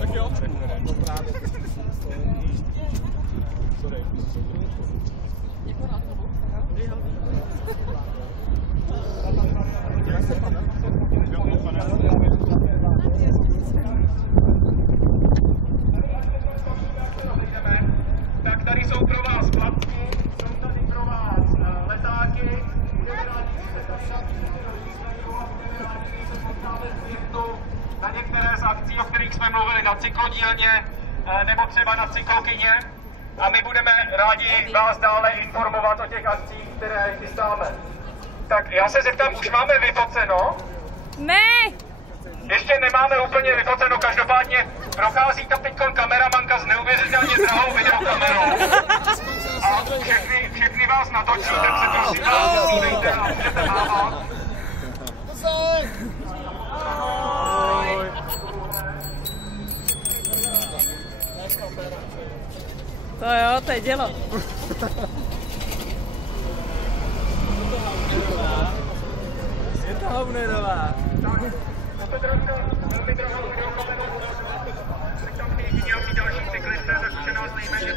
Tak jo. Tak tady jsou pro vás platky, jsou tady pro vás letáky, na některé z akcí, o kterých jsme mluvili na cyklodílně nebo třeba na cyklokyně. A my budeme rádi vás dále informovat o těch akcích, které chystáme. Tak já se zeptám, už máme vyfoceno? Ne! Ještě nemáme úplně vyfoceno, každopádně prochází tam teď kameramanka s neuvěřitelně drahou videokamerou. A všechny vás natočí, tak se prosím vás přidejte a můžete mávat. To jo, to je dělo. Je to hovnerová. Velmi drahou videokamerou. Tak tam chtějí nějaký další cyklisté, tak už je nás nejméně.